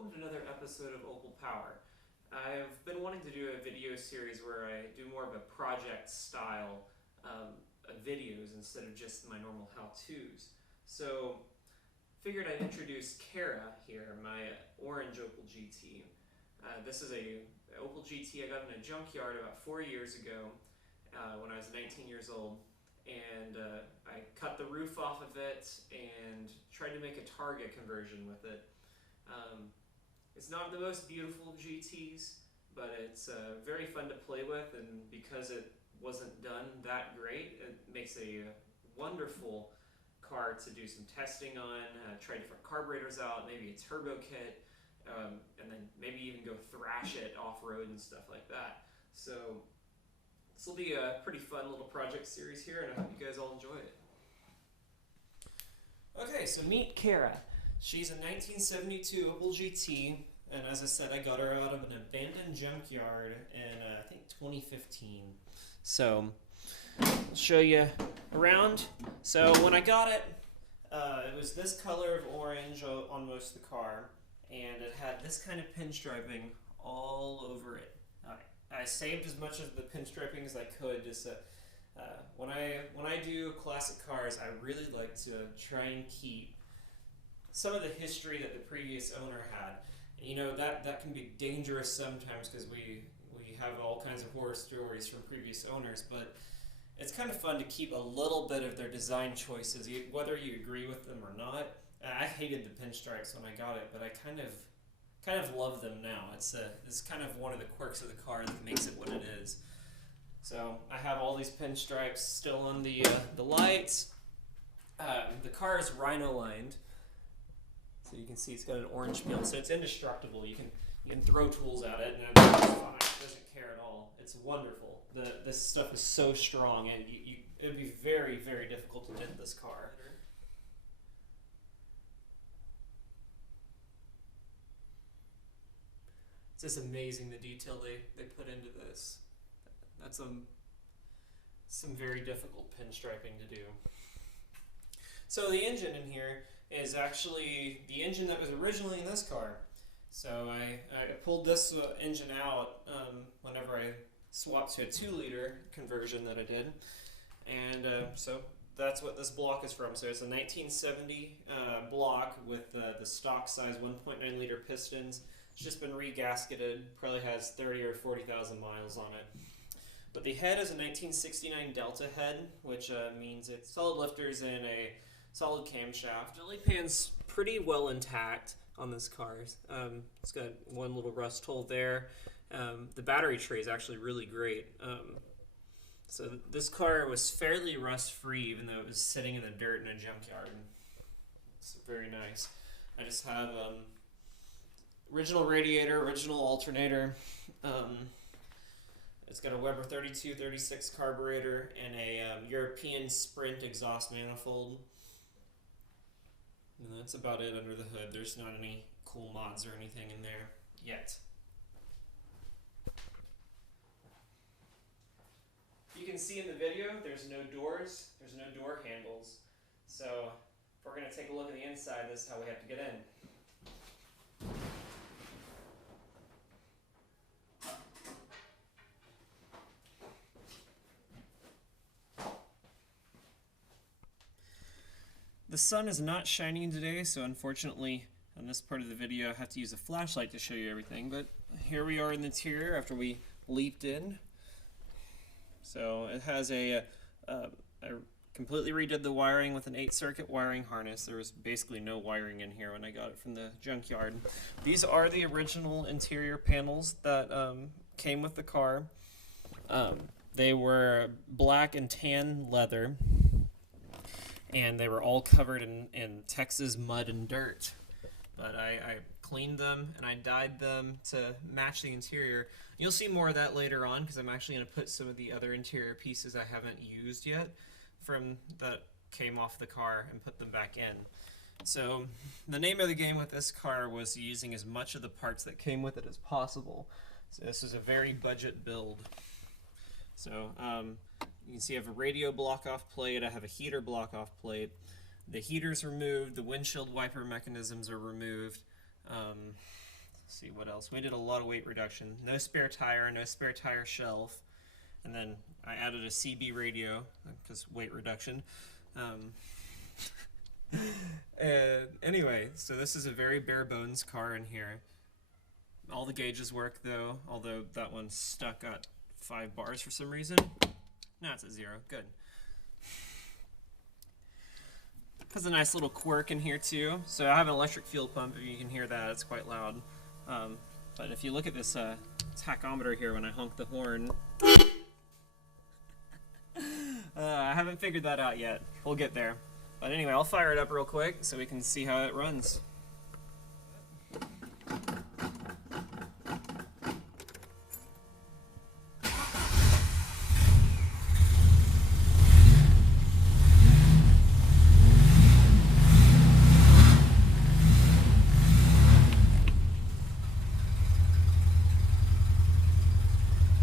welcome to another episode of Opel Power. I've been wanting to do a video series where I do more of a project style of videos instead of just my normal how-tos. So, figured I'd introduce Kara here, my orange Opel GT. This is a Opel GT I got in a junkyard about 4 years ago when I was 19 years old. And I cut the roof off of it and tried to make a Targa conversion with it. It's not the most beautiful of GTs, but it's very fun to play with, and because it wasn't done that great, it makes a wonderful car to do some testing on, try different carburetors out, maybe a turbo kit, and then maybe even go thrash it off-road and stuff like that. So this will be a pretty fun little project series here, and I hope you guys all enjoy it. Okay, so meet Kara. She's a 1972 Opel GT, and as I said, I got her out of an abandoned junkyard in, I think, 2015. So, I'll show you around. So, when I got it, it was this color of orange on most of the car, and it had this kind of pinstriping all over it. I saved as much of the pinstriping as I could. Just when I do classic cars, I really like to try and keep some of the history that the previous owner had. And you know, that can be dangerous sometimes because we have all kinds of horror stories from previous owners, but it's kind of fun to keep a little bit of their design choices, whether you agree with them or not. I hated the pinstripes when I got it, but I kind of love them now. It's kind of one of the quirks of the car that makes it what it is. So I have all these pinstripes still on the lights. The car is rhino lined, so you can see it's got an orange peel, so it's indestructible. You can throw tools at it and it's fine. It doesn't care at all. It's wonderful. This stuff is so strong, and it'd be very, very difficult to dent this car. It's just amazing the detail they put into this. That's some very difficult pinstriping to do. So the engine in here is actually the engine that was originally in this car. So I pulled this engine out whenever I swapped to a 2-liter conversion that I did. And so that's what this block is from. So it's a 1970 block with the stock size 1.9 liter pistons. It's just been regasketed, probably has 30 or 40,000 miles on it. But the head is a 1969 Delta head, which means it's solid lifters and a solid camshaft. Jelly pan's pretty well intact on this car. It's got one little rust hole there. The battery tray is actually really great. So this car was fairly rust-free, even though it was sitting in the dirt in a junkyard. It's very nice. I just have original radiator, original alternator. It's got a Weber 3236 carburetor and a European Sprint exhaust manifold. And that's about it under the hood. There's not any cool mods or anything in there yet. You can see in the video there's no doors, there's no door handles. So if we're going to take a look at the inside, this is how we have to get in. The sun is not shining today, so unfortunately on this part of the video I have to use a flashlight to show you everything, but here we are in the interior after we leaped in. So it has I completely redid the wiring with an 8-circuit wiring harness. There was basically no wiring in here when I got it from the junkyard. These are the original interior panels that came with the car. They were black and tan leather, and they were all covered in Texas mud and dirt. But I cleaned them and I dyed them to match the interior. You'll see more of that later on, because I'm actually going to put some of the other interior pieces I haven't used yet from that came off the car and put them back in. So the name of the game with this car was using as much of the parts that came with it as possible. So this is a very budget build. So you can see I have a radio block-off plate, I have a heater block-off plate. The heater's removed, the windshield wiper mechanisms are removed. see what else. We did a lot of weight reduction. No spare tire shelf. And then I added a CB radio because weight reduction. And anyway, so this is a very bare bones car in here. All the gauges work though, although that one's stuck at 5 bars for some reason. Now it's at 0. Good. Has a nice little quirk in here too. So I have an electric fuel pump. If you can hear that, it's quite loud. But if you look at this tachometer here when I honk the horn, I haven't figured that out yet. We'll get there. But anyway, I'll fire it up real quick so we can see how it runs.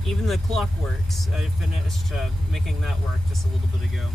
Even the clock works. I finished making that work just a little bit ago.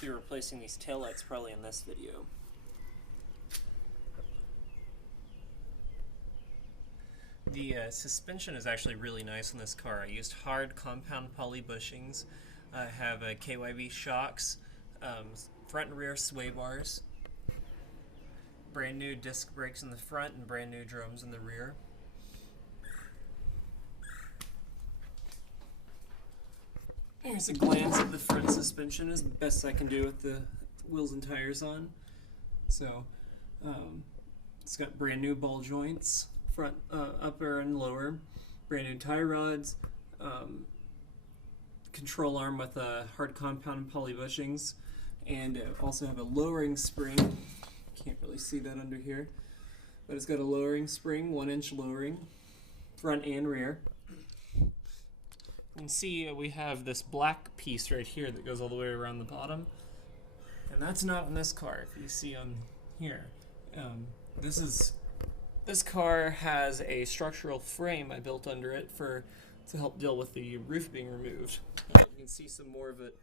Be replacing these taillights probably in this video. The suspension is actually really nice on this car. I used hard compound poly bushings. I have KYB shocks, front and rear sway bars, brand new disc brakes in the front and brand new drums in the rear. Here's a glance at the front suspension as best I can do with the wheels and tires on. So it's got brand new ball joints, front, upper and lower, brand new tie rods, control arm with hard compound poly bushings, and also have a lowering spring. Can't really see that under here, but it's got a lowering spring, 1-inch lowering, front and rear. You can see we have this black piece right here that goes all the way around the bottom, and that's not on this car. If you see on here, this car has a structural frame I built under it to help deal with the roof being removed. You can see some more of it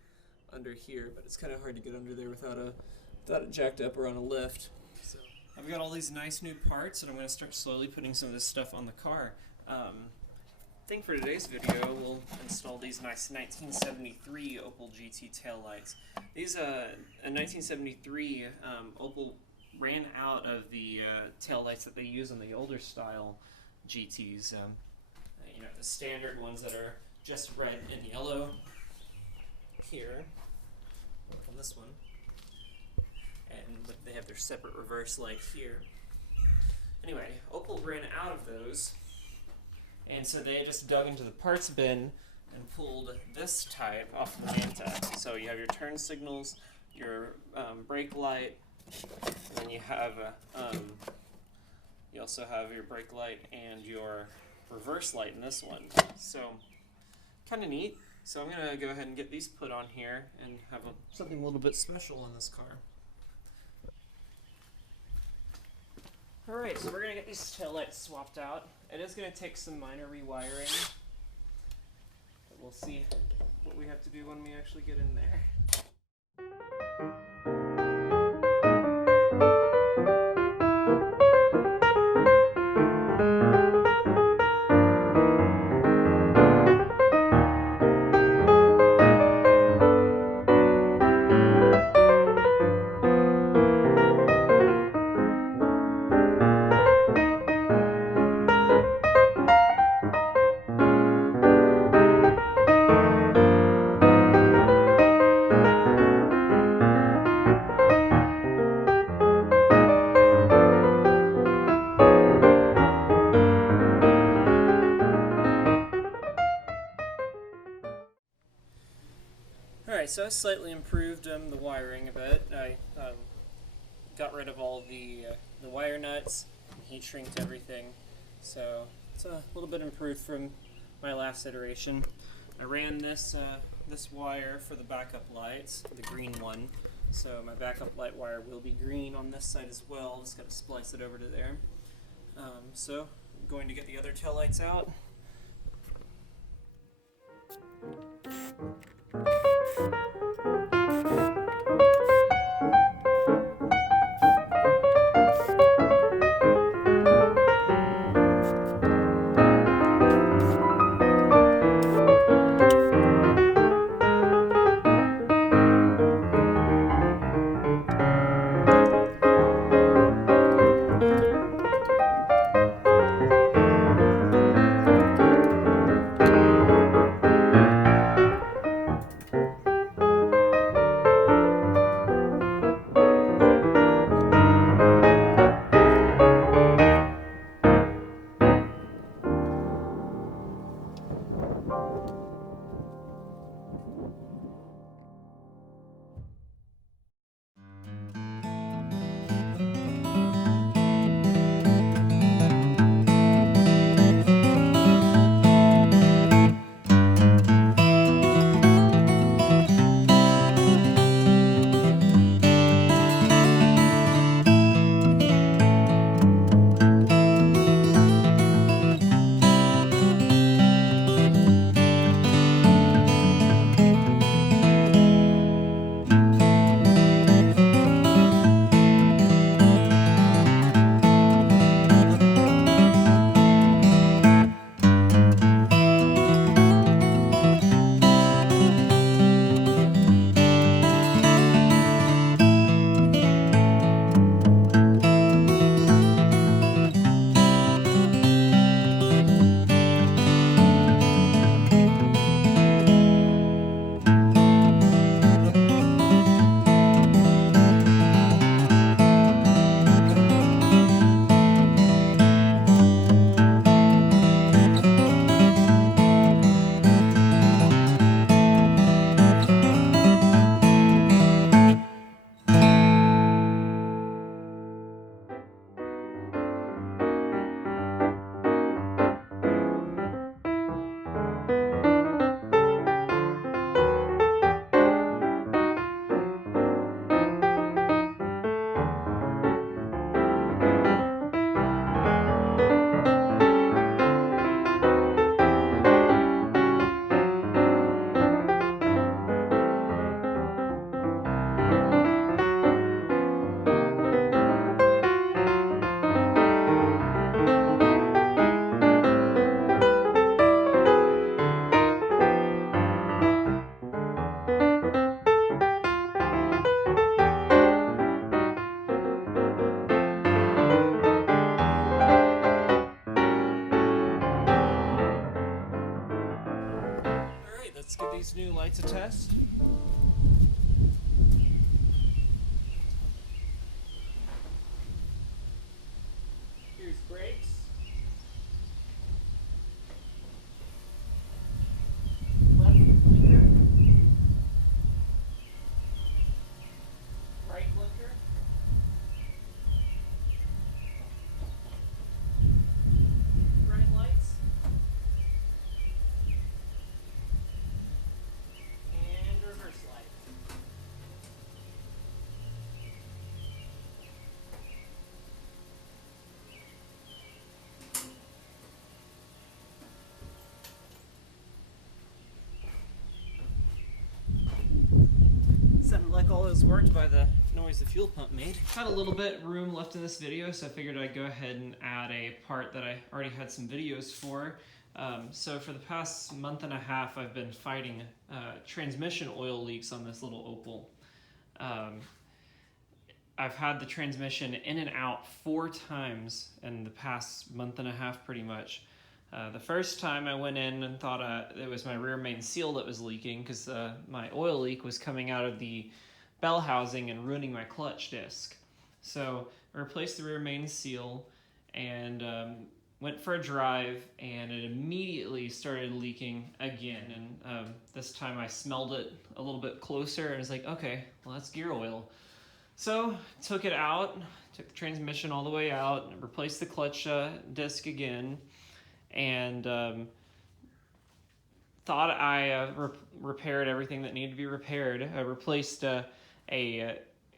under here, but it's kind of hard to get under there without it jacked up or on a lift. So I've got all these nice new parts, and I'm going to start slowly putting some of this stuff on the car. I think for today's video we'll install these nice 1973 Opel GT taillights. These in 1973 Opel ran out of the taillights that they use on the older style GTs. You know, the standard ones that are just red and yellow here on this one, and they have their separate reverse light here. Anyway, Opel ran out of those, and so they just dug into the parts bin and pulled this type off the Manta. So you have your turn signals, your brake light, and then you have you also have your brake light and your reverse light in this one. So kind of neat. So I'm gonna go ahead and get these put on here and have something a little bit special on this car. Alright, so we're going to get these taillights swapped out. It is going to take some minor rewiring, but we'll see what we have to do when we actually get in there. Alright, so I slightly improved the wiring a bit. I got rid of all the wire nuts, and heat shrinked everything. So it's a little bit improved from my last iteration. I ran this wire for the backup lights, the green one. So my backup light wire will be green on this side as well. Just got to splice it over to there. So I'm going to get the other taillights out. Let's give these new lights a test. Here's brakes. Left blinker. Right blinker. Right lights. And reverse light. Sounded like all those worked by the noise the fuel pump made. Had a little bit room left in this video, so I figured I'd go ahead and add a part that I already had some videos for. So for the past month and a half, I've been fighting transmission oil leaks on this little Opel. I've had the transmission in and out 4 times in the past month and a half, pretty much. The first time I went in and thought it was my rear main seal that was leaking because my oil leak was coming out of the bell housing and ruining my clutch disc. So I replaced the rear main seal and went for a drive, and it immediately started leaking again. And this time I smelled it a little bit closer and was like, okay, well, that's gear oil. So took it out, took the transmission all the way out, replaced the clutch disc again, and thought I repaired everything that needed to be repaired. I replaced a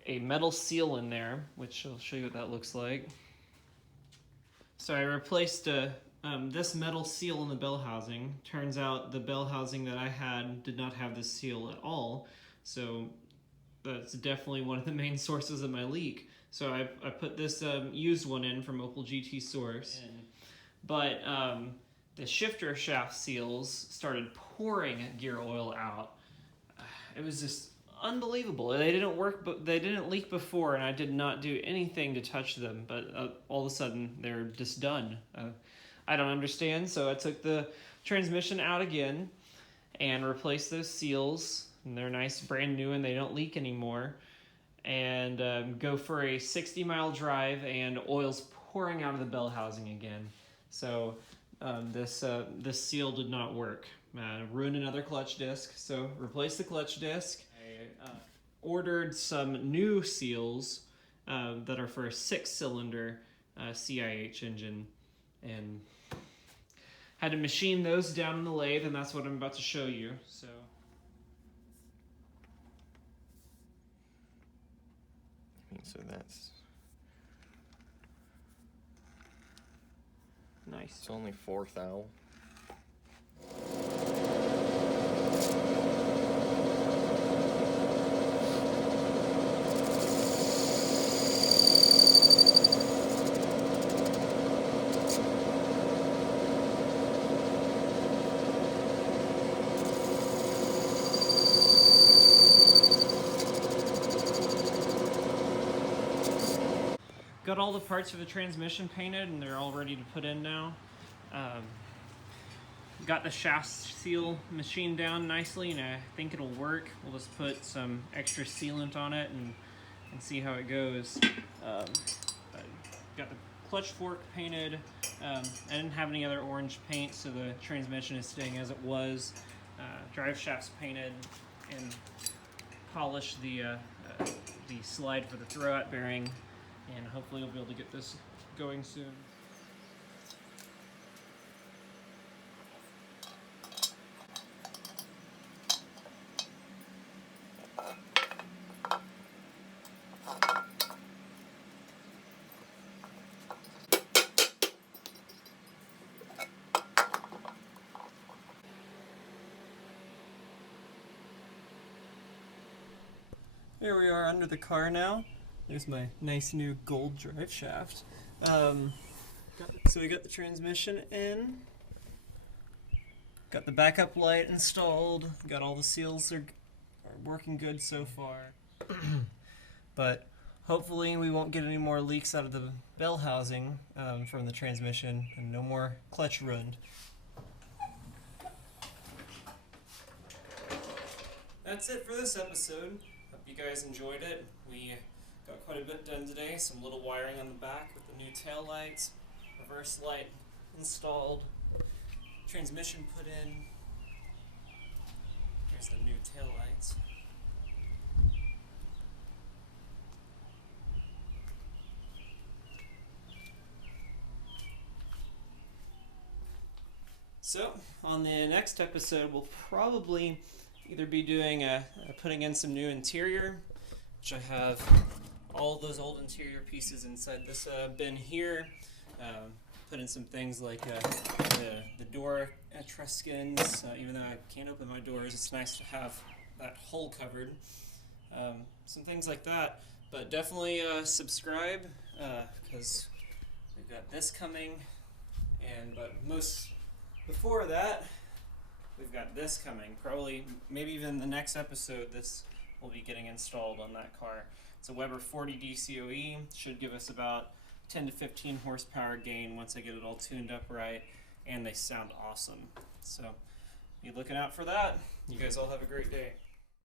metal seal in there, which I'll show you what that looks like. So I replaced this metal seal in the bell housing. Turns out the bell housing that I had did not have this seal at all, so that's definitely one of the main sources of my leak. So I put this used one in from Opel GT Source, but the shifter shaft seals started pouring gear oil out. It was just unbelievable. They didn't work, but they didn't leak before, and I did not do anything to touch them. But all of a sudden, they're just done. I don't understand. So I took the transmission out again and replaced those seals. And they're nice, brand new, and they don't leak anymore. And go for a 60-mile drive, and oil's pouring out of the bell housing again. So this seal did not work. Ruined another clutch disc, so replaced the clutch disc. I ordered some new seals that are for a 6-cylinder CIH engine, and had to machine those down in the lathe, and that's what I'm about to show you. So that's nice. It's only 4 thou. Got all the parts for the transmission painted, and they're all ready to put in now. Got the shaft seal machined down nicely, and I think it'll work. We'll just put some extra sealant on it and see how it goes. Got the clutch fork painted. I didn't have any other orange paint, so the transmission is staying as it was. Drive shaft's painted, and polished the slide for the throwout bearing, and hopefully we'll be able to get this going soon. Here we are under the car now. There's my nice new gold drive shaft. So we got the transmission in, got the backup light installed, got all the seals are working good so far. But hopefully we won't get any more leaks out of the bell housing from the transmission, and no more clutch ruined. That's it for this episode. Hope you guys enjoyed it. We got quite a bit done today. Some little wiring on the back with the new tail lights, reverse light installed, transmission put in. Here's the new tail lights. So, on the next episode, we'll probably either be doing putting in some new interior, which I have all those old interior pieces inside this bin here. Put in some things like the door Etruscans. Even though I can't open my doors, it's nice to have that hole covered. Some things like that. But definitely subscribe, because we've got this coming, but before that, we've got this coming. Probably, maybe even the next episode, this will be getting installed on that car. It's a Weber 40 DCOE. Should give us about 10 to 15 horsepower gain once I get it all tuned up right, and they sound awesome. So be looking out for that. You guys all have a great day.